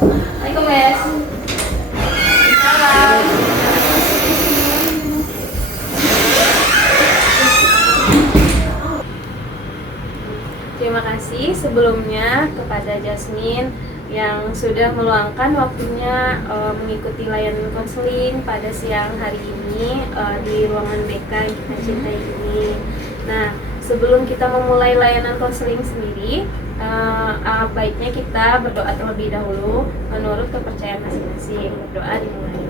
Assalamualaikum, Miss. Salam. Terima kasih sebelumnya kepada Jasmine yang sudah meluangkan waktunya mengikuti layanan konseling pada siang hari ini di ruangan BK yang kita cintai ini. Nah, sebelum kita memulai layanan konseling sendiri, baiknya kita berdoa terlebih dahulu menurut kepercayaan masing-masing. Berdoa dimulai.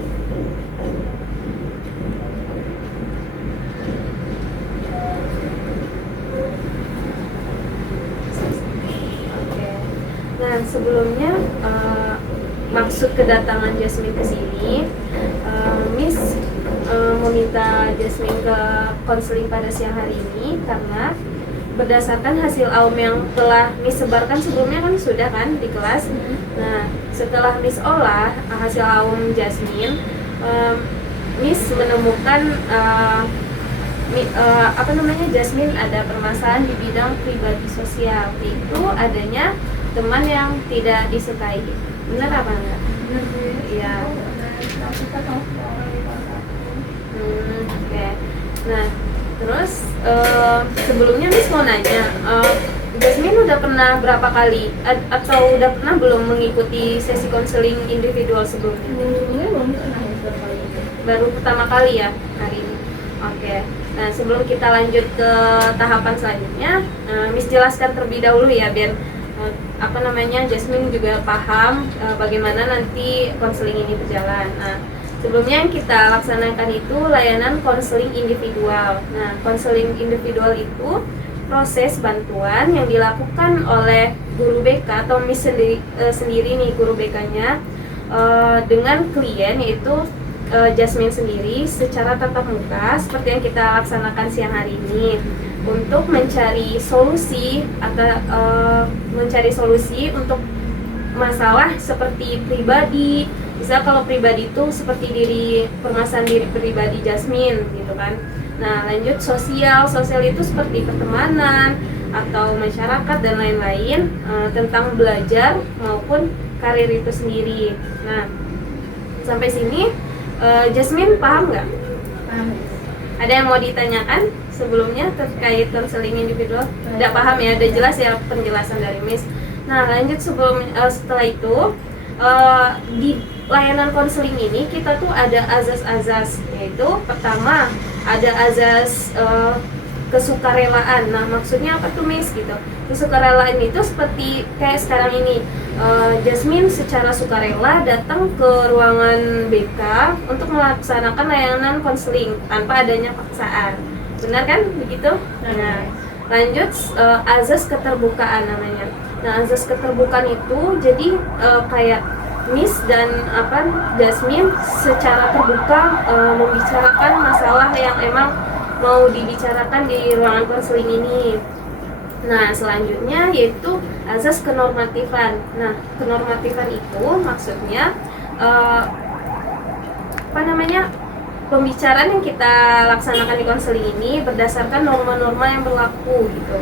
Nah, sebelumnya maksud kedatangan Jasmine ke sini, Miss meminta Jasmine ke konseling pada siang hari ini karena berdasarkan hasil AUM yang telah Miss sebarkan sebelumnya kan sudah kan di kelas. Nah, setelah Miss olah hasil AUM Jasmine, Miss menemukan Jasmine ada permasalahan di bidang pribadi sosial, yaitu adanya teman yang tidak disukai. Benar apa enggak? Benar sih. Iya. Kita sama orang di kelas aku. Oke. Nah, terus sebelumnya Miss mau nanya, Jasmine udah pernah berapa kali atau udah pernah belum mengikuti sesi konseling individual sebelumnya? Sebelumnya belum pernah ya berapa kali. Baru pertama kali ya hari ini. Oke. Nah, sebelum kita lanjut ke tahapan selanjutnya, Miss jelaskan terlebih dahulu ya biar Jasmine juga paham bagaimana nanti konseling ini berjalan. Nah, sebelumnya yang kita laksanakan itu layanan konseling individual. Nah, konseling individual itu proses bantuan yang dilakukan oleh guru BK atau Miss sendiri nih guru BK-nya dengan klien yaitu Jasmine sendiri secara tatap muka seperti yang kita laksanakan siang hari ini untuk mencari solusi untuk masalah seperti pribadi. Misal kalau pribadi itu seperti permasalahan diri pribadi Jasmine gitu kan. Nah, lanjut sosial itu seperti pertemanan atau masyarakat dan lain-lain, tentang belajar maupun karir itu sendiri. Nah, sampai sini Jasmine paham nggak? Paham. Ada yang mau ditanyakan sebelumnya terkait konseling individual? Tidak paham ya, udah jelas ya penjelasan dari Miss. Nah, lanjut setelah itu di layanan konseling ini kita tuh ada azas-azas, yaitu pertama ada azas kesukarelaan. Nah, maksudnya apa tuh Miss gitu? Kesukarelaan itu seperti kayak sekarang ini, Jasmine secara sukarela datang ke ruangan BK untuk melaksanakan layanan konseling tanpa adanya paksaan. Benar kan begitu? Nah, lanjut azas keterbukaan namanya. Nah, azas keterbukaan itu jadi kayak Miss dan Jasmine secara terbuka membicarakan masalah yang emang mau dibicarakan di ruangan konseling ini. Nah, selanjutnya yaitu azas kenormatifan. Nah, kenormatifan itu maksudnya pembicaraan yang kita laksanakan di konseling ini berdasarkan norma-norma yang berlaku gitu.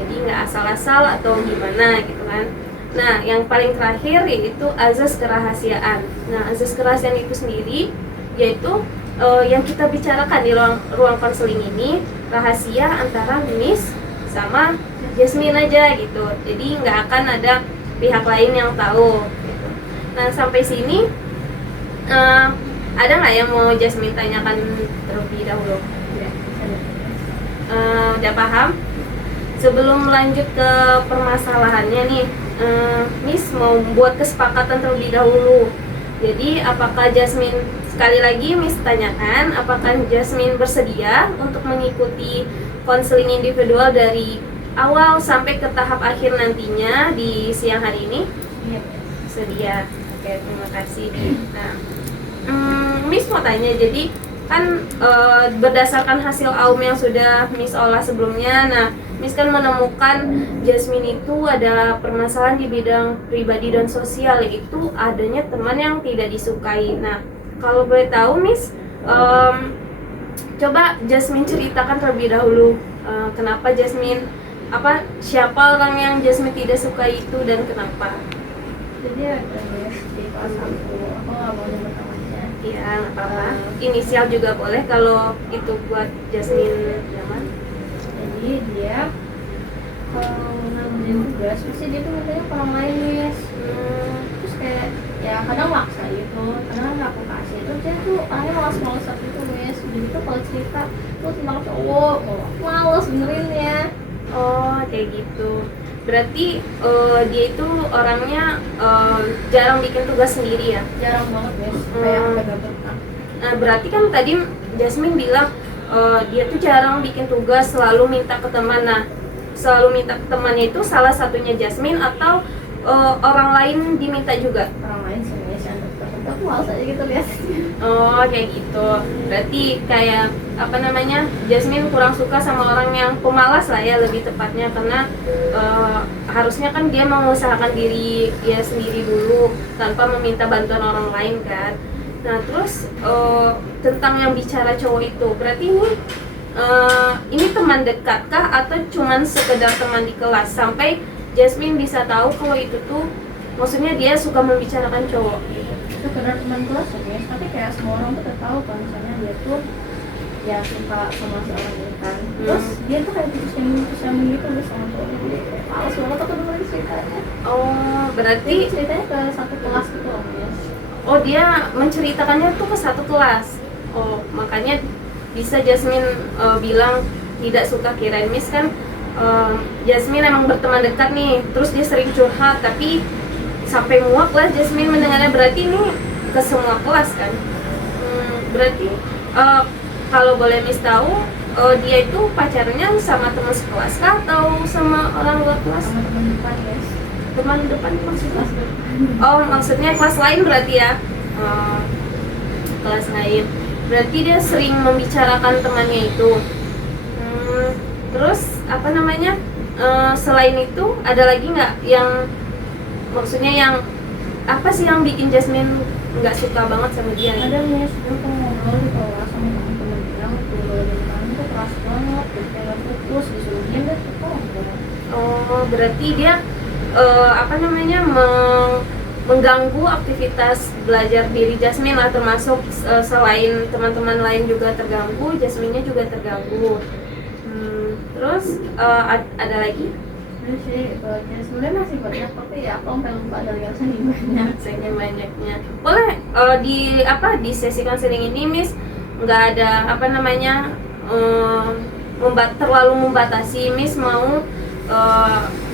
Jadi nggak asal-asal atau gimana gitu kan. Nah, yang paling terakhir yaitu azas kerahasiaan. Nah, azas kerahasiaan itu sendiri yaitu yang kita bicarakan di ruang konseling ini rahasia antara Miss sama Jasmine aja gitu. Jadi nggak akan ada pihak lain yang tahu gitu. Nah, sampai sini ada nggak yang mau Jasmine tanyakan terlebih dahulu? Udah paham? Sebelum lanjut ke permasalahannya nih, Miss mau buat kesepakatan terlebih dahulu. Jadi apakah Jasmine, sekali lagi Miss tanyakan, apakah Jasmine bersedia untuk mengikuti konseling individual dari awal sampai ke tahap akhir nantinya di siang hari ini? Iya. Sedia. Oke, terima kasih. Nah, Miss mau tanya, jadi kan berdasarkan hasil AUM yang sudah Miss olah sebelumnya, nah Miss kan menemukan Jasmine itu ada permasalahan di bidang pribadi dan sosial, yaitu adanya teman yang tidak disukai. Nah, kalau boleh tahu Miss, coba Jasmine ceritakan terlebih dahulu kenapa Jasmine, siapa orang yang Jasmine tidak suka itu dan kenapa? Jadi ada Miss di kelas 1 aku nggak mau nyebut namanya. Iya, nggak apa-apa. Inisial juga boleh kalau itu buat Jasmine nyaman. Jadi dia kalau ngerjain tugas pasti dia tuh mintanya ke orang lain Miss. Terus kayak ya kadang maksa gitu, kadang nggak aku kasih. Terus dia tuh orangnya malas-malas gitu Miss. Jadi tuh kalau cerita tuh tentang cowok, aku males dengerinnya. Oh, kayak gitu. Berarti dia itu orangnya jarang bikin tugas sendiri ya? Jarang banget Miss, kayak sampai gabut kan. Nah, berarti kan tadi Jasmine bilang dia tuh jarang bikin tugas, selalu minta ke teman. Nah, selalu minta ke temannya itu salah satunya Jasmine atau orang lain diminta juga? Orang lain sih Miss, yang deket-deket aku males aja gitu lihatnya. Oh, kayak gitu. Berarti kayak apa namanya, Jasmine kurang suka sama orang yang pemalas lah ya, lebih tepatnya, karena harusnya kan dia mengusahakan diri dia sendiri dulu tanpa meminta bantuan orang lain kan. Nah, terus tentang yang bicara cowok itu, berarti ini teman dekat kah atau cuman sekedar teman di kelas sampai Jasmine bisa tahu kalau itu tuh maksudnya dia suka membicarakan cowok gitu? Sekedar teman kelas ya Miss, tapi kayak semua orang tuh udah tahu kalau misalnya dia tuh ya suka sama si orang ini kan. Terus dia tuh kayak putus yang gitu Miss sama cowoknya. Jadi kayak males banget aku dengerin ceritanya. Oh, berarti Jadi ceritanya ke satu kelas gitu loh Miss. oh, dia menceritakannya tuh ke satu kelas. Oh, makanya bisa Jasmine bilang tidak suka. Kirain Miss kan Jasmine emang berteman dekat nih, terus dia sering curhat, tapi sampai muak lah Jasmine mendengarnya. Berarti ini ke semua kelas kan? Berarti kalau boleh Miss tahu, dia itu pacarnya sama teman sekelas kah atau sama orang luar kelas? Sama teman depan Miss. Teman depan maksudnya? Kelas depan. Oh, maksudnya kelas lain berarti ya? Kelas lain. Berarti dia sering membicarakan temannya itu. Terus apa namanya? Selain itu ada lagi nggak yang maksudnya yang apa sih yang bikin Jasmine nggak suka banget sama dia? Ada Miss, dia kalau ngobrol di kelas sama teman-teman bilang tuh dari tuh keras banget, terus kayak nggak fokus, disuruh diam deh tuh. Oh, berarti dia apa namanya mengganggu aktivitas belajar diri Jasmine lah, termasuk selain teman-teman lain juga terganggu, Jasmine-nya juga terganggu. Terus ada lagi? Udah sih, sebenarnya masih banyak tapi ya aku sampai lupa dari yang saking banyak. Saking banyaknya. Boleh di sesi konseling ini Miss nggak ada apa namanya terlalu membatasi. Miss mau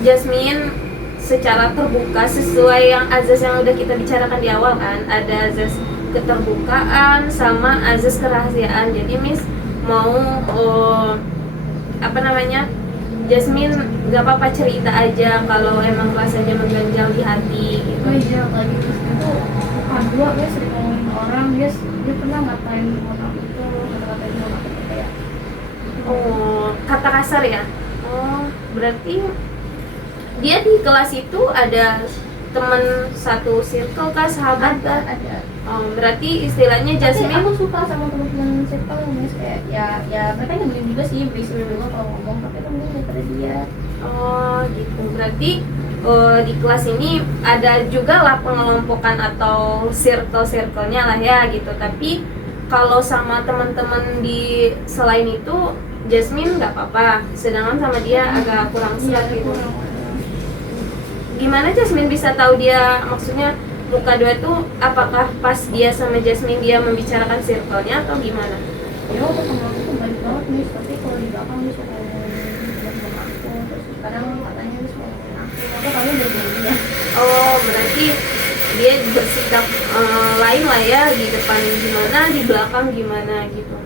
Jasmine secara terbuka sesuai yang azas yang udah kita bicarakan di awal kan, ada azas keterbukaan sama azas kerahasiaan. Jadi Miss mau apa namanya, Jasmine gak apa-apa cerita aja kalau emang rasanya mengganjal di hati gitu. Oh iya, lagi terus itu dua dia sering ngomongin orang, dia pernah ngatain orang itu, kata-katain orang itu kayak Oh, kata kasar ya? Oh, berarti dia di kelas itu ada teman satu circle kah, sahabat kah? ada. Oh, berarti istilahnya Tapi Jasmine. aku suka sama teman-teman circle Miss, kayak ya mereka nyebelin juga sih, berisik juga kalau ngomong, tapi temennya daripada dia. Oh, gitu. Berarti di kelas ini ada juga lah pengelompokan atau circle-circle-nya lah ya gitu. Tapi kalau sama teman-teman di selain itu Jasmine nggak apa-apa, sedangkan sama dia agak kurang serak gitu. Gimana Jasmine bisa tahu dia, maksudnya muka dua itu apakah pas dia sama Jasmine dia membicarakan circle-nya atau gimana? Ya waktu sama aku tuh baik banget Miss, tapi kalau di belakang dia suka ngomongin aku, terus kadang katanya dia suka ngomongin aku kami udah janji ya. Oh, berarti dia bersikap lain lah ya, di depan gimana, di belakang gimana gitu.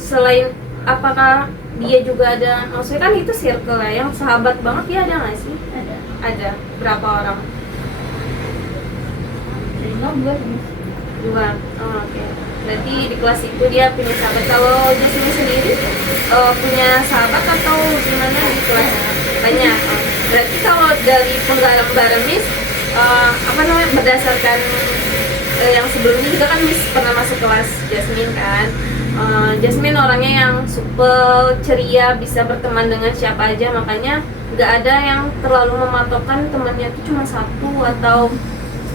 Selain apakah dia juga ada, maksudnya kan itu circle ya, yang sahabat banget ya, ada nggak sih? Ada. Ada. Berapa orang? Jadi dua Miss. Dua. Oh, oke. Berarti di kelas itu dia punya sahabat. Kalau Jasmine sendiri punya sahabat atau gimana di kelas? Banyak. Oh. Berarti kalau dari penggambaran Miss apa namanya, berdasarkan yang sebelumnya juga kan Miss pernah masuk kelas Jasmine kan. Jasmine orangnya yang supel, ceria, bisa berteman dengan siapa aja, makanya nggak ada yang terlalu mematokkan temannya tuh cuma satu atau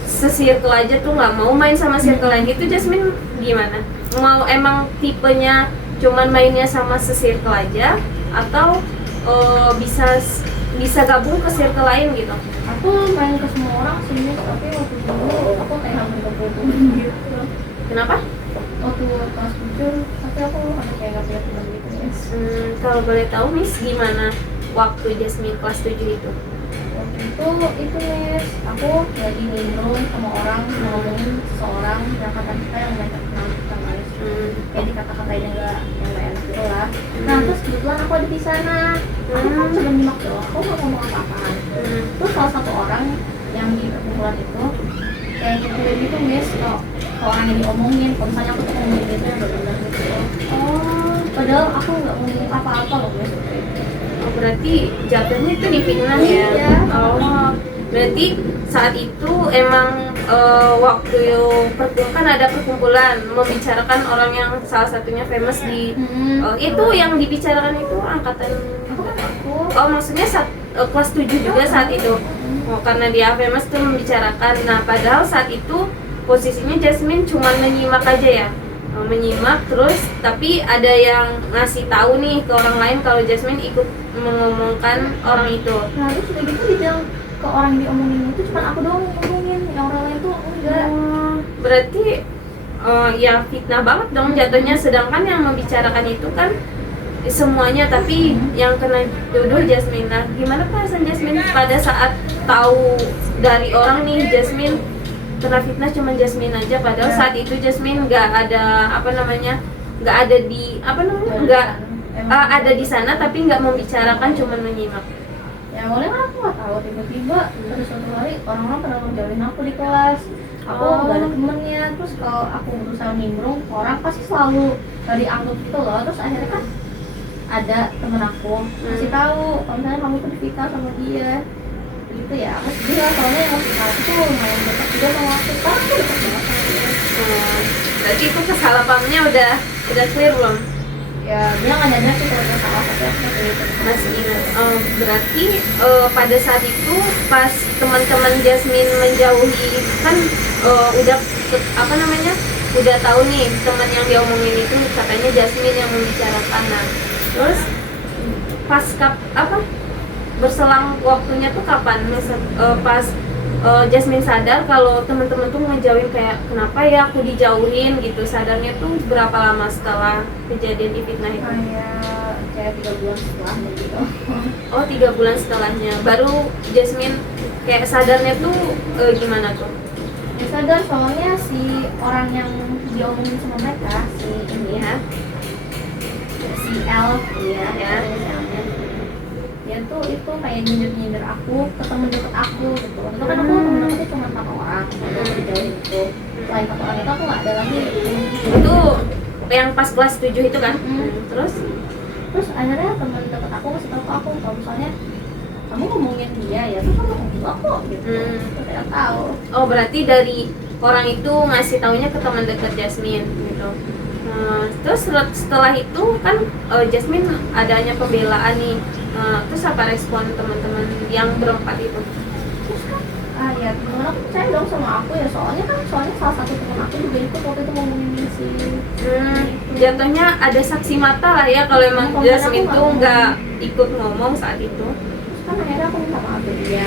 se-circle aja tuh nggak mau main sama circle lain gitu. Jasmine gimana? Mau emang tipenya cuman mainnya sama se-circle aja atau bisa gabung ke circle lain gitu? Aku main ke semua orang sih Miss, tapi waktu dulu aku kayak hampir keputus gitu. Kenapa? Waktu kelas 7, tapi aku ada kayak gak punya teman gitu Miss. Kalau boleh tahu Miss, gimana waktu Jasmine kelas 7 itu? Waktu itu Miss, aku lagi nimbrung sama orang, ngomongin seseorang yang kata kita yang gak kenal kita Miss. Kayak dikata-katain yang gak enak gitu lah. Nah terus kebetulan aku ada di sana. Aku kan cuma nyimak doang, aku gak ngomong apa-apaan. Terus salah satu orang yang di perkumpulan itu kayak gitu Miss, kalau orang yang diomongin, kalau misalnya aku tuh ngomongin gitu yang benar-benar gitu. Padahal aku nggak ngomong apa-apa loh Miss. Oh, berarti jatuhnya itu difitnah ya? Iya. Oh, berarti saat itu emang waktu kan ada perkumpulan membicarakan orang yang salah satunya famous di itu yang dibicarakan itu angkatan Aku oh maksudnya kelas 7 juga saat itu. Oh, karena dia famous tuh membicarakan. Nah, padahal saat itu posisinya Jasmine cuma menyimak aja ya. Menyimak terus tapi ada yang ngasih tahu nih ke orang lain kalau Jasmine ikut mengomongkan orang itu. nah terus udah gitu dibilang ke orang yang diomongin itu cuma aku doang yang ngomongin, yang orang lain tuh enggak. Berarti ya fitnah banget dong jatuhnya, sedangkan yang membicarakan itu kan semuanya tapi yang kena tuduh Jasmine. Nah, gimana perasaan Jasmine pada saat tahu dari orang nih Jasmine kena fitnah cuma Jasmine aja, padahal saat itu Jasmine nggak ada nggak ada di nggak ada di sana tapi nggak membicarakan, cuma menyimak. Ya awalnya kan aku nggak tahu, tiba-tiba pada suatu hari orang-orang pada ngejauhin aku di kelas. Aku nggak ada temennya, terus kalau aku berusaha nimbrung orang pasti selalu nggak dianggap gitu loh. Terus akhirnya kan ada temen aku kasih tahu kalau misalnya kamu tuh divita sama dia gitu ya. Aku sedih lah soalnya yang waktu itu tuh lumayan dekat juga sama aku, kan aku dekat banget sama dia. Berarti itu kesalahpahamnya udah clear belum? Ya dia nggak nyadar sih kalau dia salah, tapi aku masih gitu. Masih ingat. Berarti pada saat itu pas teman-teman Jasmine menjauhi kan udah udah tahu nih teman yang diomongin itu katanya Jasmine yang membicarakan. Nah, terus pas berselang waktunya tuh kapan? Pas Jasmine sadar kalau teman-teman tuh ngejauhin, kayak kenapa ya aku dijauhin gitu, sadarnya tuh berapa lama setelah kejadian di fitnah itu? Kayak 3 bulan setelahnya gitu. Oh, 3 bulan setelahnya baru Jasmine kayak sadarnya tuh gimana tuh? Ya sadar soalnya si orang yang diomongin sama mereka, si ini ya, si L ya. Dia tuh itu kayak nyindir aku ke temen deket aku gitu. Itu kan aku temen deketnya cuma 4 orang, aku dijauhin itu. Selain 4 orang itu aku nggak ada lagi. Itu yang pas kelas 7 itu kan? Terus akhirnya temen deket aku kasih tahu ke aku kalau misalnya kamu ngomongin dia ya, terus kamu enggak kok gitu. Terus saya tahu. Oh, berarti dari orang itu ngasih taunya ke teman dekat Jasmine gitu. Terus setelah itu kan Jasmine adanya pembelaan nih. Terus apa respon teman-teman yang berempat itu? Terus kan ya temen aku percaya dong sama aku ya, soalnya salah satu temen aku juga ikut waktu itu ngomongin si jatuhnya ada saksi mata lah ya kalau emang Jasmine tuh nggak ikut ngomong saat itu. Terus kan akhirnya aku minta maaf ke dia.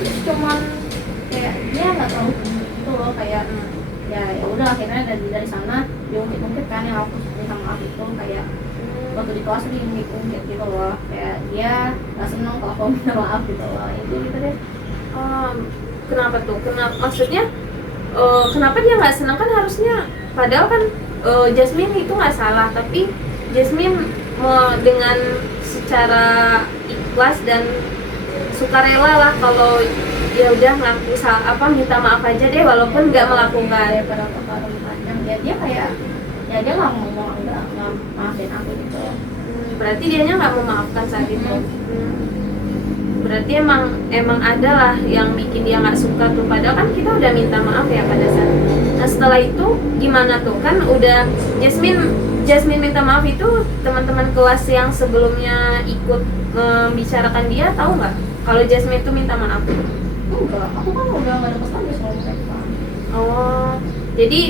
Terus cuman kayak dia nggak terlalu gitu loh, kayak ya udah akhirnya dari sana diungkit-ungkit kan yang aku minta maaf itu, kayak waktu di kelas diungkit gitu loh, kayak dia nggak seneng kalau aku minta maaf gitu loh, itu gitu deh. Kenapa tuh? Maksudnya kenapa dia nggak senang? Kan harusnya padahal kan Jasmine itu nggak salah, tapi Jasmine dengan secara ikhlas dan sukarela lah kalau ya udah ngaku minta maaf aja deh walaupun nggak melakukan. Daripada perkara panjang ya dia kayak ya dia nggak ngomong, nggak maafin aku gitu. Berarti dianya nggak memaafkan saat itu. Berarti emang ada lah yang bikin dia nggak suka tuh, padahal kan kita udah minta maaf ya pada saat. Nah, setelah itu gimana tuh? Kan udah Jasmine Jasmine minta maaf itu teman-teman kelas yang sebelumnya ikut membicarakan dia tahu nggak kalau Jasmine itu minta maaf? Enggak, aku kan udah nggak deket lagi sama mereka. Oh, jadi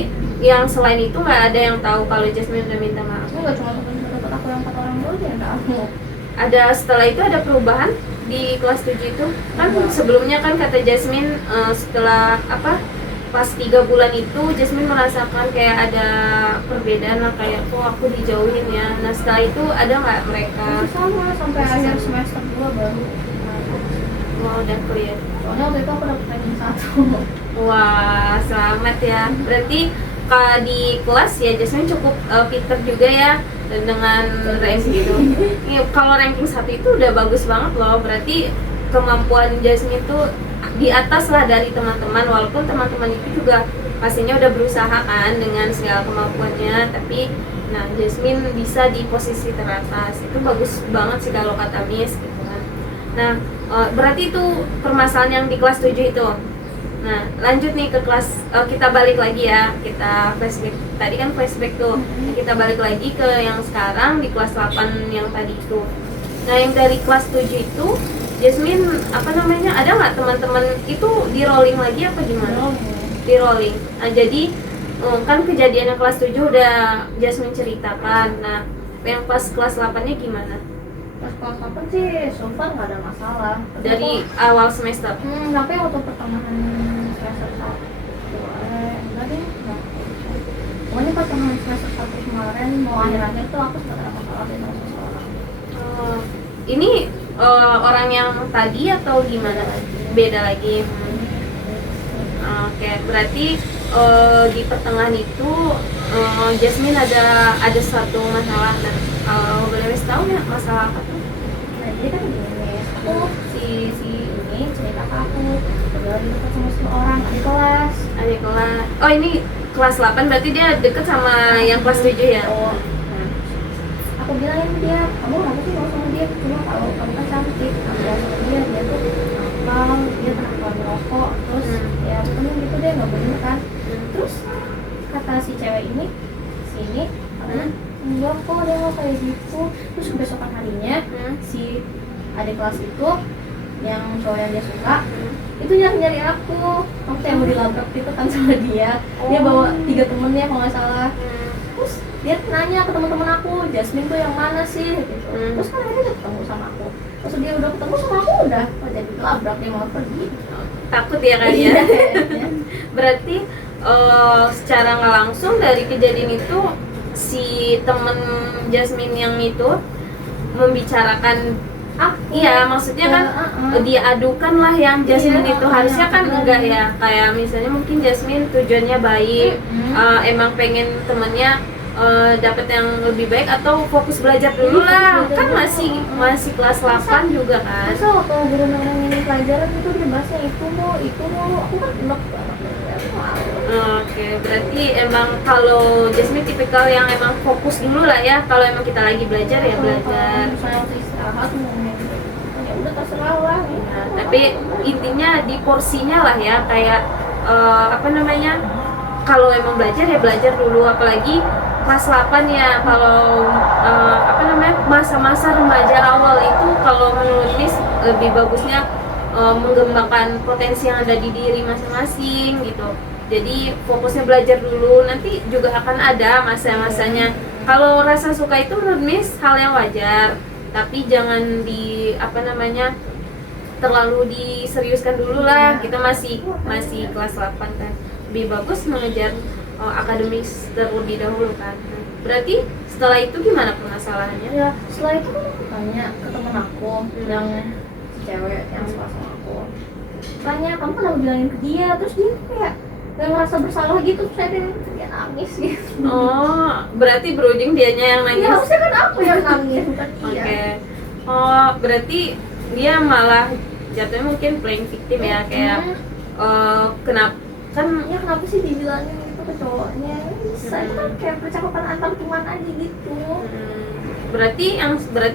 yang selain itu nggak ada yang tahu kalau Jasmine udah minta maaf? Enggak, cuma temen deket aku yang 4 orang doang yang tahu. Ada setelah itu ada perubahan di kelas 7 itu? Kan sebelumnya kan kata Jasmine setelah apa? Pas 3 bulan itu Jasmine merasakan kayak ada perbedaan lah, kayak kok aku dijauhin ya. Nah setelah itu ada nggak mereka? Masih sama sampai Masih akhir sama. semester 2 baru. Mau udah clear. Soalnya waktu itu aku dapet ranking 1. Wah, selamat ya. Berarti di kelas ya Jasmine cukup pinter juga ya dengan ranking itu. Kalau ranking 1 itu udah bagus banget loh. Berarti kemampuan Jasmine itu di atas lah dari teman-teman, walaupun teman-teman itu juga pastinya udah berusaha kan dengan segala kemampuannya, tapi nah Jasmine bisa di posisi teratas. Itu bagus banget sih kalau kata Miss gitu kan. Nah, berarti itu permasalahan yang di kelas 7 itu. Nah, lanjut nih ke kelas, kita balik lagi ya, kita flashback. Tadi kan flashback tuh, kita balik lagi ke yang sekarang di kelas 8 yang tadi itu. Nah, yang dari kelas 7 itu, Jasmine, apa namanya, ada nggak teman-teman itu di rolling lagi apa gimana? Di rolling. Nah, jadi kan kejadian yang kelas 7 udah Jasmine ceritakan. Nah, yang pas kelas 8-nya gimana? Pas kelas 8 sih so far nggak ada masalah. Dari awal semester? Tapi waktu pertengahan semester 1 enggak deh, enggak. Pokoknya pertengahan semester 1 kemarin mau akhir-akhir tuh aku sudah ada masalah dengan seseorang. Ini orang yang tadi atau gimana? Beda lagi. Oke, berarti di pertengahan itu Jasmine ada satu masalah. Nah, kalau boleh wis tahu nggak masalah apa tuh? Nah jadi kan gini, aku si ini cerita ke aku udah deket sama seseorang di kelas. Adik kelas. Oh, ini kelas 8 berarti dia deket sama yang kelas 7 ya? Nah, aku bilangin ke dia, kamu kenapa sih mau sama dia? Cuma kalau kamu kan cantik, aku bilang sama dia tuh nakal, dia nakal merokok, terus ya pokoknya gitu deh, nggak bener kan. Terus kata si cewek ini, sini katanya enggak kok dia nggak kayak gitu. Terus kebesokan harinya si adik kelas itu yang cowok yang dia suka itu nyari aku yang mau dilabrak gitu kan sama dia. Dia bawa 3 temennya kalau nggak salah. Terus dia nanya ke teman-teman aku, Jasmine tuh yang mana sih gitu. Terus kan akhirnya dia ketemu sama aku. Terus dia udah ketemu sama aku udah jadi dilabrak, dia mau pergi. Takut ya kan ya? Berarti secara nggak langsung dari kejadian itu si temen Jasmine yang itu membicarakan iya, maksudnya kan diadukan lah yang Jasmine itu harusnya kan enggak ya, kayak misalnya mungkin Jasmine tujuannya baik, emang pengen temennya dapat yang lebih baik atau fokus belajar dulu lah, kan masih kelas 8 juga kan. Masa waktu guru ngomongin pelajaran itu dia bahasnya itu mau aku kan enak banget ya, Oke, berarti emang kalau Jasmine tipikal yang emang fokus dulu lah ya, kalau emang kita lagi belajar ya belajar. Misalnya waktu istirahat ngomongin ya udah terserah lah ya. Nah, tapi intinya di porsinya lah ya, kayak apa namanya, kalau emang belajar ya belajar dulu, apalagi kelas 8 ya, kalau apa namanya, masa-masa remaja awal itu kalau menurut Miss lebih bagusnya mengembangkan potensi yang ada di diri masing-masing gitu. Jadi fokusnya belajar dulu, nanti juga akan ada masa-masanya. Kalau rasa suka itu menurut Miss hal yang wajar, tapi jangan di apa namanya, terlalu diseriuskan dulu lah. Kita masih kelas 8 kan, lebih bagus mengejar akademis terlebih dahulu kan. Berarti setelah itu gimana permasalahannya? Ya setelah itu kan aku tanya ke temen aku yang cewek yang suka sama aku, tanya kamu kenapa bilangin ke dia, terus dia kayak gak ngerasa bersalah gitu, terus saya dia nangis gitu. Oh, berarti berujung dianya yang nangis. Ya harusnya kan aku yang nangis bukan dia. Oke. Oh, berarti dia malah jatuhnya mungkin playing victim ya, kayak kenapa kan Ya kenapa sih dibilangin itu ke cowoknya? Bisa itu kan kayak percakapan antar teman aja gitu. berarti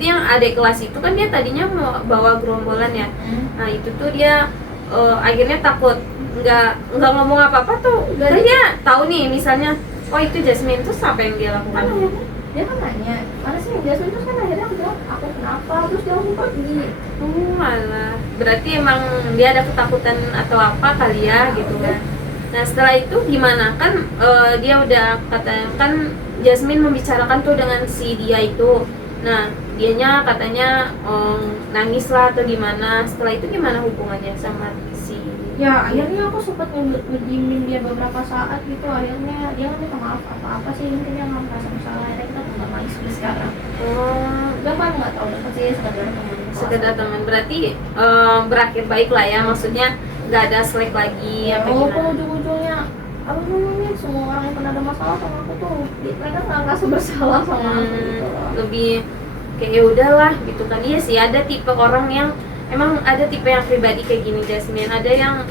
yang adik kelas itu kan dia tadinya mau bawa gerombolan ya. Nah, itu tuh dia akhirnya takut nggak ngomong apa-apa tuh. Kan dia tahu nih misalnya, oh itu Jasmine, tuh apa yang dia lakukan? dia kan nanya mana sih yang Jasmine, terus kan akhirnya aku bilang aku kenapa, terus dia langsung pergi. Malah berarti emang dia ada ketakutan atau apa kali ya gitu kan. Nah setelah itu gimana kan, dia udah katakan Jasmine membicarakan tuh dengan si dia itu. Nah dianya katanya nangis lah atau gimana. Setelah itu gimana hubungannya sama si Ya akhirnya aku sempat ngedimin dia beberapa saat gitu, akhirnya dia nggak minta maaf apa-apa sih, mungkin dia nggak merasa bersalah, akhirnya kita udah main sampai sekarang. Udah kan nggak tahu deket sih, sekedar teman. Sekedar teman, berarti berakhir baik lah ya, maksudnya nggak ada slack lagi apa Walaupun gimana. ujung-ujungnya apa namanya, semua orang yang pernah ada masalah sama aku tuh mereka nggak ngerasa bersalah sama aku gitu loh. Lebih kayak ya udahlah gitu kan. Iya sih, ada tipe orang yang emang ada tipe yang pribadi kayak gini Jasmine, ada yang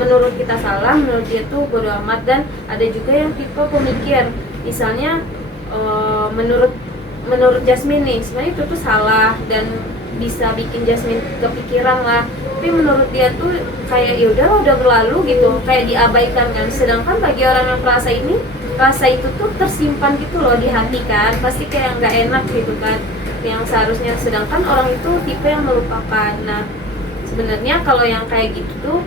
menurut kita salah, menurut dia tuh bodo amat, dan ada juga yang tipe pemikir, misalnya menurut Jasmine nih sebenarnya itu tuh salah dan bisa bikin Jasmine kepikiran lah, tapi menurut dia tuh kayak ya udah berlalu gitu, kayak diabaikan kan. Sedangkan bagi orang yang merasa ini, rasa itu tuh tersimpan gitu loh di hati kan, pasti kayak nggak enak gitu kan, yang seharusnya. Sedangkan orang itu tipe yang melupakan. Nah sebenarnya kalau yang kayak gitu tuh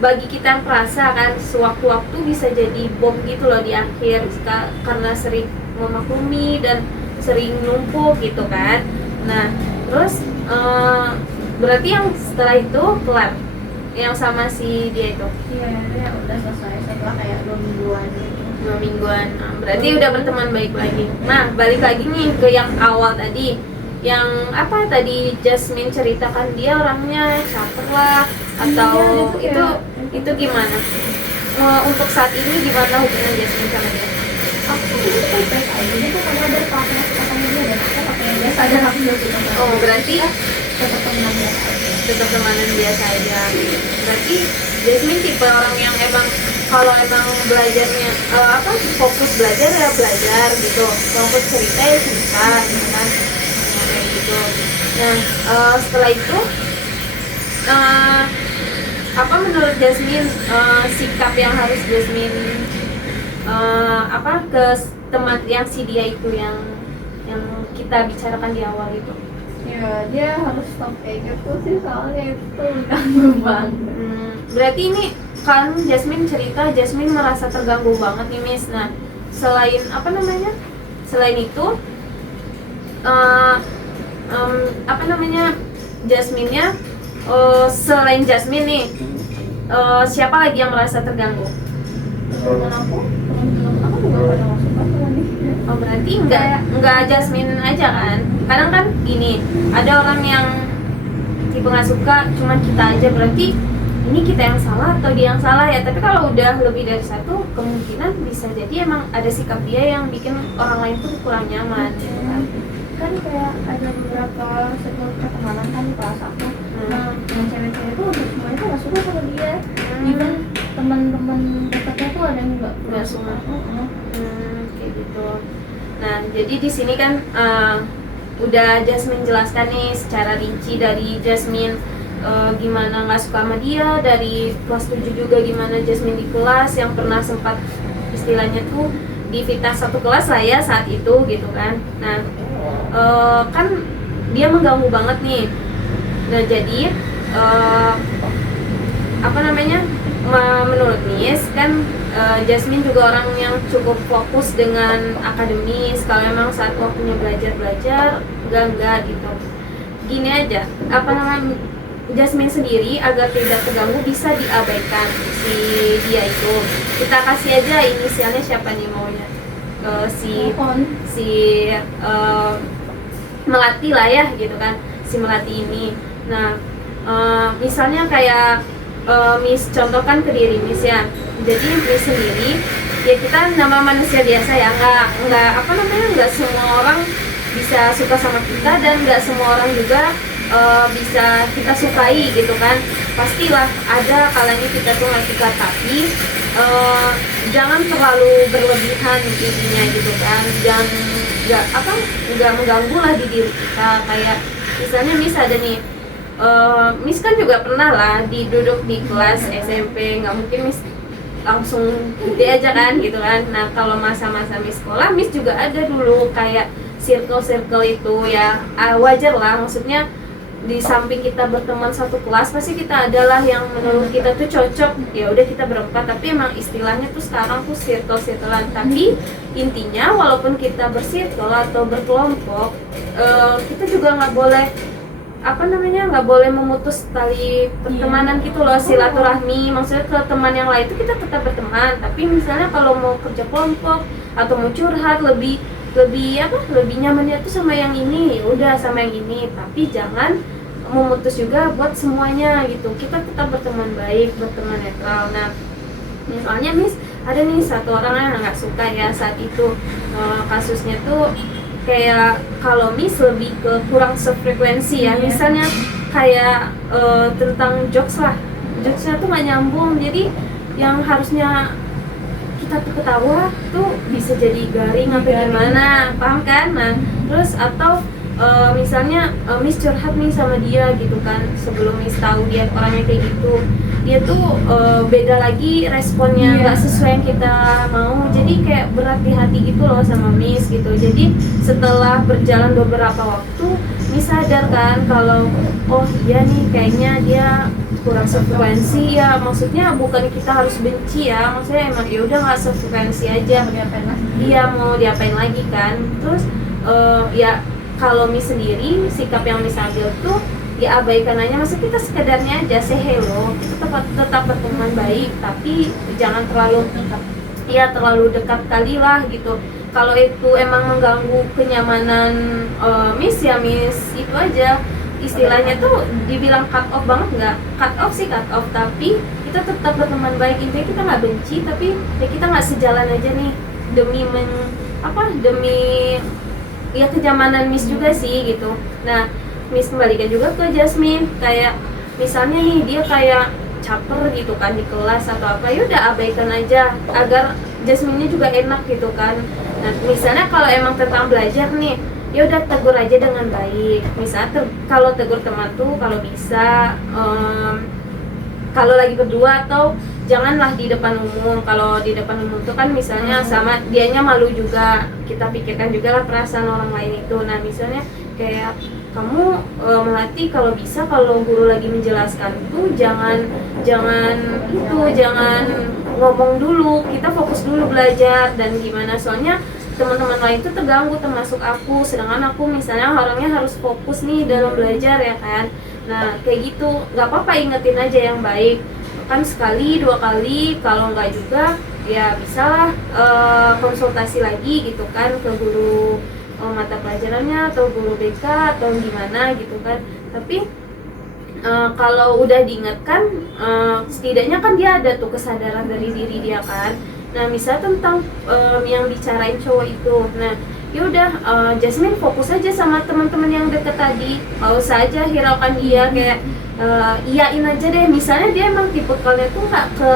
bagi kita yang perasa kan, sewaktu-waktu bisa jadi bom gitu loh di akhir, karena sering memaklumi dan sering numpuk gitu kan. Nah terus berarti yang setelah itu kelar yang sama si dia itu Iya, ya udah selesai setelah kayak 2 mingguan gitu. 2 mingguan. Nah, berarti udah berteman baik lagi. Nah balik lagi nih ke yang awal tadi, yang apa tadi Jasmine ceritakan dia orangnya caper lah atau Iya, itu gimana? Untuk saat ini gimana hubungan Jasmine sama dia? Aku tuh dulu tuh baik-baik aja, dia tuh karena ada partner sama dia dan aku pakai biasa aja, aku juga suka sama Oh dia. berarti Tetap temenan biasa aja. tetap temanan biasa aja. Berarti Jasmine tipe orang yang emang kalau emang belajarnya fokus belajar ya belajar gitu, fokus cerita ya cerita gitu kan. Nah, kayak gitu. Nah setelah itu apa menurut Jasmine sikap yang harus Jasmine ke teman yang si dia itu yang kita bicarakan di awal itu? Ya dia harus stop kayak gitu sih, soalnya itu ganggu banget. Berarti ini kan Jasmine cerita Jasmine merasa terganggu banget nih Miss. Nah selain selain itu Jasmine-nya selain Jasmine nih siapa lagi yang merasa terganggu? Teman-teman aku juga pada masuk aku lagi. Oh berarti nggak Jasmine aja kan? Kadang kan gini, ada orang yang tipe nggak suka cuman kita aja, berarti ini kita yang salah atau dia yang salah ya. Tapi kalau udah lebih dari satu, kemungkinan bisa jadi emang ada sikap dia yang bikin orang lain tuh kurang nyaman gitu kan. Kan kayak ada beberapa circle pertemanan kan di kelas aku. Nah yang cewek-cewek tuh udah semuanya tuh nggak suka sama dia. Even teman-teman dekatnya tuh ada yang nggak suka. Kayak gitu. Nah jadi di sini kan udah Jasmine jelaskan nih secara rinci dari Jasmine gimana nggak suka sama dia, dari kelas 7 juga gimana Jasmine di kelas yang pernah sempat istilahnya tuh di fitnah satu kelas lah ya saat itu gitu kan. Nah kan dia mengganggu banget nih. Nah jadi menurut Nis kan Jasmine juga orang yang cukup fokus dengan akademis. Kalau emang saat waktunya belajar enggak gitu. Gini aja, Jasmine sendiri agar tidak terganggu bisa diabaikan si dia itu. Kita kasih aja inisialnya siapa nih maunya? Melati lah ya gitu kan, si Melati ini. Nah misalnya kayak Miss contohkan ke diri Miss ya. Jadi Miss sendiri ya, kita nama manusia biasa ya, nggak semua orang bisa suka sama kita dan nggak semua orang juga bisa kita sukai gitu kan. Pastilah ada kalanya kita tuh nggak suka, tapi jangan terlalu berlebihan intinya gitu kan. Jangan nggak mengganggu lah di diri kita. Kayak misalnya Miss ada nih, Miss kan juga pernah lah duduk di kelas SMP, nggak mungkin Miss langsung gede aja kan gitu kan. Nah kalau masa-masa Miss sekolah, Miss juga ada dulu kayak circle itu ya, wajar lah, maksudnya di samping kita berteman satu kelas pasti kita adalah yang menurut kita tuh cocok, ya udah kita berempat, tapi emang istilahnya tuh sekarang tuh circle-circlean. Tapi intinya walaupun kita bersirkel atau berkelompok, kita juga nggak boleh nggak boleh memutus tali pertemanan gitu loh, silaturahmi. Maksudnya ke teman yang lain itu kita tetap berteman, tapi misalnya kalau mau kerja kelompok atau mau curhat lebih nyamannya tuh sama yang ini, ya udah sama yang ini, tapi jangan memutus juga buat semuanya gitu. Kita tetap berteman baik, berteman netral. Nah misalnya Miss ada nih satu orang yang nggak suka ya saat itu, kasusnya tuh kayak kalau Miss lebih ke kurang sefrekuensi ya, misalnya kayak tentang jokesnya tuh nggak nyambung, jadi yang harusnya kita tuh ketawa tuh bisa jadi garing atau gimana, paham kan? Nah terus atau misalnya Miss curhat nih sama dia gitu kan, sebelum Miss tahu dia orangnya kayak gitu, dia tuh beda lagi responnya, nggak sesuai yang kita mau, jadi kayak berat di hati gitu loh sama Miss gitu. Jadi setelah berjalan beberapa waktu, Miss sadar kan kalau oh iya nih kayaknya dia kurang sefrekuensi ya, maksudnya bukan kita harus benci ya, maksudnya emang ya udah nggak sefrekuensi aja, mau diapain lagi kan. Terus ya kalau Miss sendiri sikap yang Miss ambil tuh diabaikan aja, maksudnya kita sekedarnya aja say hello, kita tetap berteman baik, tapi jangan terlalu dekat kali lah gitu. Kalau itu emang mengganggu kenyamanan Miss ya Miss itu aja, istilahnya tuh dibilang cut off banget, nggak cut off, tapi kita tetap berteman baik. Intinya kita nggak benci, tapi ya kita nggak sejalan aja nih demi ya kenyamanan Miss juga sih gitu. Nah Miss kembalikan juga ke Jasmine, kayak misalnya nih dia kayak caper gitu kan di kelas atau apa, ya udah abaikan aja agar Jasmine-nya juga enak gitu kan. Nah misalnya kalau emang tentang belajar nih, ya udah tegur aja dengan baik. Misalnya kalau tegur teman tuh kalau bisa kalau lagi berdua, atau janganlah di depan umum. Kalau di depan umum tuh kan misalnya sama dianya malu juga, kita pikirkan juga lah perasaan orang lain itu. Nah misalnya kayak kamu melatih kalau bisa, kalau guru lagi menjelaskan tuh jangan ngomong dulu, kita fokus dulu belajar dan gimana, soalnya teman-teman lain tuh terganggu termasuk aku, sedangkan aku misalnya orangnya harus fokus nih dalam belajar ya kan. Nah kayak gitu nggak apa-apa, ingetin aja yang baik kan, sekali dua kali, kalau nggak juga ya bisalah konsultasi lagi gitu kan ke guru mata pelajarannya atau guru BK atau gimana gitu kan. Tapi kalau udah diingatkan, setidaknya kan dia ada tuh kesadaran dari diri dia kan. Nah misalnya tentang yang bicarain cowok itu, nah yaudah Jasmine fokus aja sama teman-teman yang deket tadi, nggak usah aja hiraukan dia, kayak iyain aja deh. Misalnya dia emang tipe kalian tuh nggak ke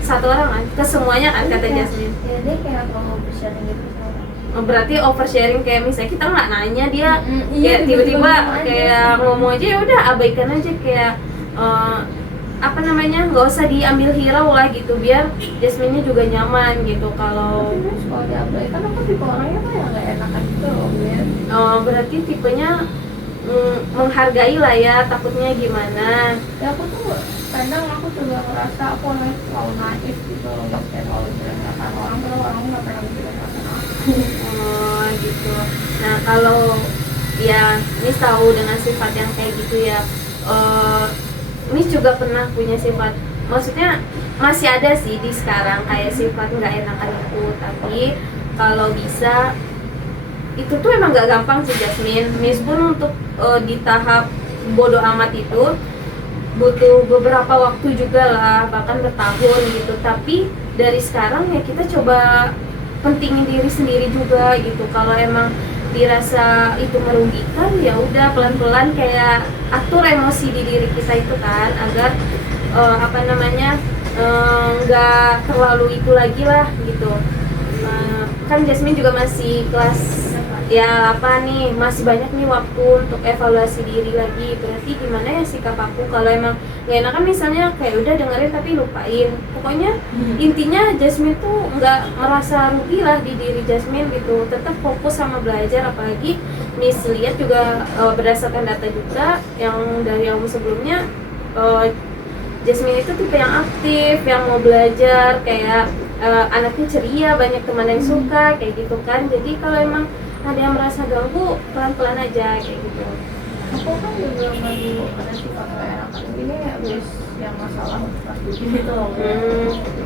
satu orang kan, ke semuanya kan kata Jasmine. Ya dia kayak kalau sharing gitu. Berarti oversharing, kayak misalnya kita nggak nanya dia, iya, kayak tiba-tiba kayak ngomong aja, ya udah abaikan aja, kayak nggak usah diambil hirau lah gitu, biar Jasmine-nya juga nyaman gitu. Kalau diabaikan aku tipe orangnya kayak nggak enakan gitu loh, berarti tipenya menghargai lah ya, takutnya gimana ya. Aku tuh kadang aku juga ngerasa aku orangnya terlalu naif gitu loh, kayak terlalu menceritakan orang, kalau orang nggak pernah menceritakan aku. Oh gitu. Nah kalau ya Miss tahu dengan sifat yang kayak gitu ya, Miss juga pernah punya sifat, maksudnya masih ada sih di sekarang kayak sifat nggak enakan itu. Tapi kalau bisa itu tuh emang nggak gampang sih Jasmine. Miss pun untuk di tahap bodo amat itu butuh beberapa waktu juga lah, bahkan bertahun gitu. Tapi dari sekarang ya kita coba pentingin diri sendiri juga gitu. Kalau emang dirasa itu merugikan, ya udah pelan-pelan kayak atur emosi di diri kita itu kan, agar nggak terlalu itu lagi lah gitu. Kan Jasmine juga masih kelas ya apa nih, masih banyak nih waktu untuk evaluasi diri lagi. Berarti gimana ya sikap aku kalau emang gak enakan misalnya kayak udah dengerin tapi lupain. Pokoknya intinya Jasmine tuh nggak merasa rugi lah di diri Jasmine gitu, tetap fokus sama belajar. Apalagi Miss lihat juga berdasarkan data juga yang dari album sebelumnya, Jasmine itu tipe yang aktif, yang mau belajar, kayak anaknya ceria, banyak teman yang suka, kayak gitu kan. Jadi kalau emang ada yang merasa ganggu, pelan-pelan aja kayak gitu. Aku kan juga lagi ada sikap gak enakan gini habis yang masalah pas begini tuh loh.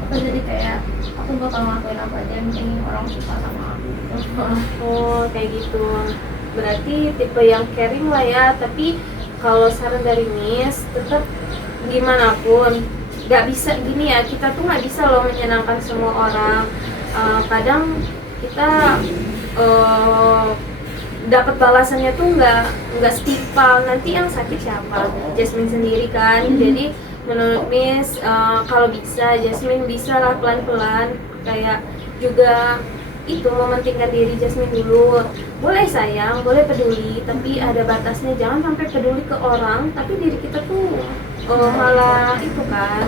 Aku jadi kayak aku bakal ngelakuin apa aja yang penting orang suka sama aku gitu. Oh kayak gitu. Berarti tipe yang caring lah ya. Tapi kalau saran dari Miss, tetap gimana pun nggak bisa gini ya, kita tuh nggak bisa loh menyenangkan semua orang. Kadang kita dapat balasannya tuh nggak setimpal, nanti yang sakit siapa? Jasmine sendiri kan. Jadi menurut Miss, kalau bisa Jasmine bisa lah pelan-pelan, kayak juga itu mementingkan diri Jasmine dulu. Boleh sayang, boleh peduli, tapi ada batasnya. Jangan sampai peduli ke orang tapi diri kita tuh malah itu kan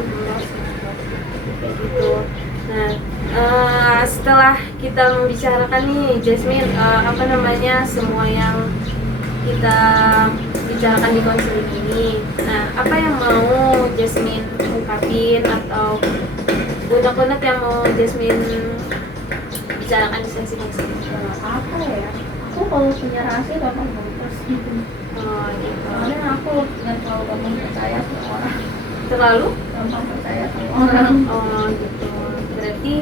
kayak gitu. Nah, setelah kita membicarakan nih Jasmine, semua yang kita bicarakan di konseling ini, nah apa yang mau Jasmine ungkapin atau unek-unek yang mau Jasmine bicarakan di sesi konseling? Apa ya? Aku kalau punya rahasia gampang putus gitu. Oh gitu. Soalnya aku nggak terlalu gampang percaya sama orang. Terlalu? Gampang percaya sama orang. Oh gitu. Berarti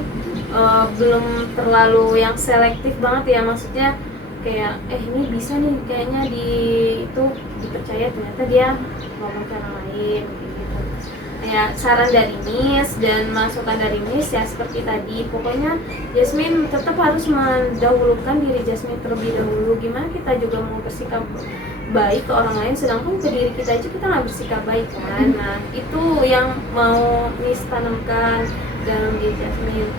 belum terlalu yang selektif banget ya, maksudnya kayak ini bisa nih kayaknya itu dipercaya, ternyata dia ngomong cara lain gitu. Ya saran dari Miss dan masukan dari Miss ya seperti tadi, pokoknya Jasmine tetap harus mendahulukan diri Jasmine terlebih dahulu. Gimana kita juga mau bersikap baik ke orang lain sedangkan ke diri kita aja kita nggak bersikap baik kan. Nah itu yang mau Miss tanamkan dalam diri Jasmine.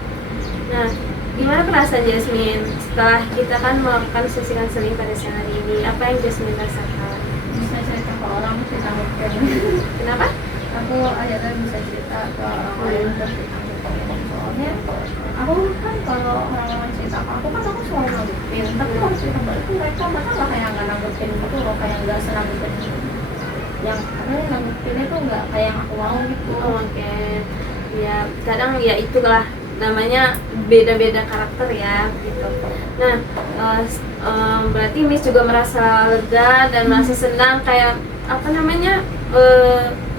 Nah gimana perasaan Jasmine setelah kita kan melakukan sesi konseling pada siang hari ini? Apa yang Jasmine rasakan? Bisa cerita ke orang, cerita mungkin. Kenapa? Aku akhirnya bisa cerita ke orang lain dan cerita mungkin. Soalnya aku kan kalau orang-orang cerita ke aku kan aku selalu nanggepin, tapi kalau cerita balik mereka nggak kayak nggak nanggepin gitu loh, kayak nggak senanggepin yang karena yang nanggepinnya tuh nggak kayak yang aku mau gitu. Oke. Ya kadang ya itulah namanya beda-beda karakter ya gitu. Nah berarti Miss juga merasa lega dan merasa senang, kayak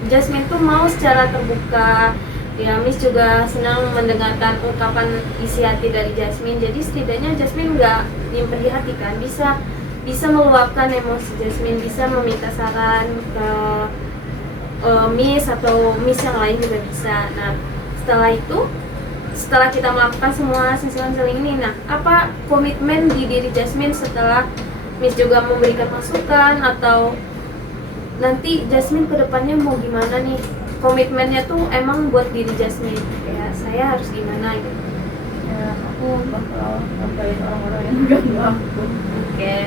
Jasmine tuh mau secara terbuka ya. Miss juga senang mendengarkan ungkapan isi hati dari Jasmine. Jadi setidaknya Jasmine nggak nyimpen di hati kan, bisa meluapkan emosi Jasmine, bisa meminta saran ke Miss atau Miss yang lain juga bisa. Nah setelah kita melakukan semua sesi konseling ini, nah apa komitmen di diri Jasmine setelah Miss juga memberikan masukan, atau nanti Jasmine kedepannya mau gimana nih? Komitmennya tuh emang buat diri Jasmine, ya saya harus gimana gitu. Ya aku bakal ngapain orang-orang yang ganggu aku. Oke,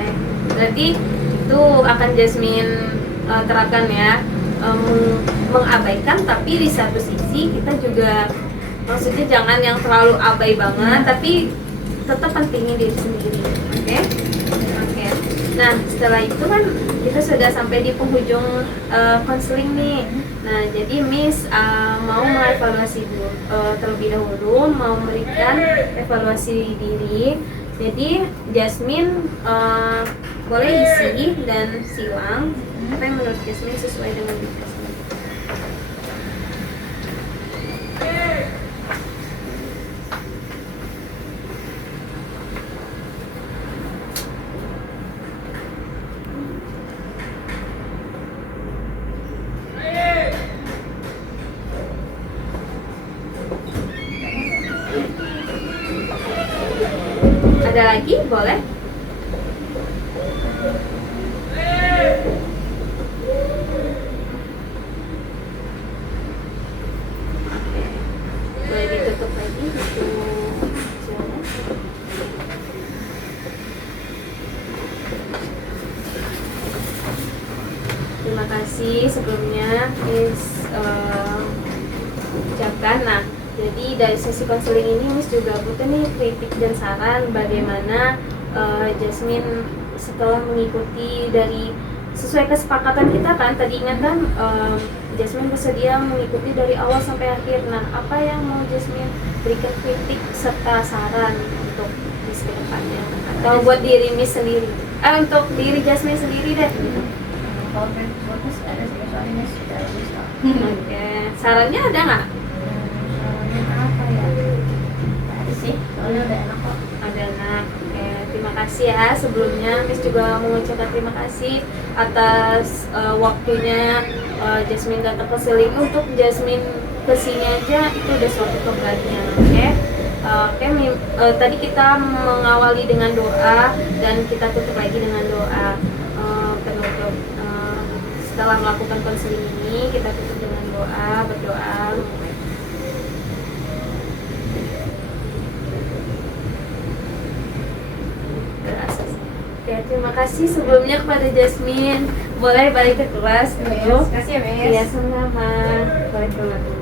berarti itu akan Jasmine terapkan ya, mengabaikan, tapi di satu sisi kita juga maksudnya jangan yang terlalu abai banget, tapi tetap pentingin diri sendiri. Oke. Nah setelah itu kan kita sudah sampai di penghujung konseling nih. Nah jadi Miss mau mengevaluasi terlebih dahulu, mau memberikan evaluasi diri. Jadi Jasmine boleh isi dan silang apa yang menurut Jasmine sesuai dengan diri Jasmine. Ada lagi? Boleh? Oke. Boleh ditutup lagi gitu. kasih sebelumnya Miss ucapkan. Nah, jadi dari sesi konseling ini Miss juga butuh nih kritik dan saran bagaimana Jasmine setelah mengikuti dari sesuai kesepakatan kita kan tadi, ingat kan Jasmine bersedia mengikuti dari awal sampai akhir. Nah, apa yang mau Jasmine berikan kritik serta saran untuk Miss ke depannya atau buat diri Miss sendiri? Untuk diri Jasmine sendiri deh. Kalau kritik buat Miss ada sih, soalnya Miss sudah bisa. Oke, sarannya ada nggak? Sarannya apa ya? Nggak ada sih, soalnya udah enak kok. Ada. Nah, oke, terima kasih ya. Sebelumnya Miss juga mengucapkan terima kasih atas waktunya Jasmine datang ke Seling. Untuk Jasmine kesini aja itu udah suatu keberanian. Oke, tadi kita mengawali dengan doa dan kita tutup lagi dengan doa penutup. Setelah melakukan konseling ini, kita tutup dengan berdoa. Oke, terima kasih sebelumnya kepada Jasmine. Boleh balik ke kelas dulu. Terima kasih ya, Miss. Iya, sama-sama. Balik ke kelas.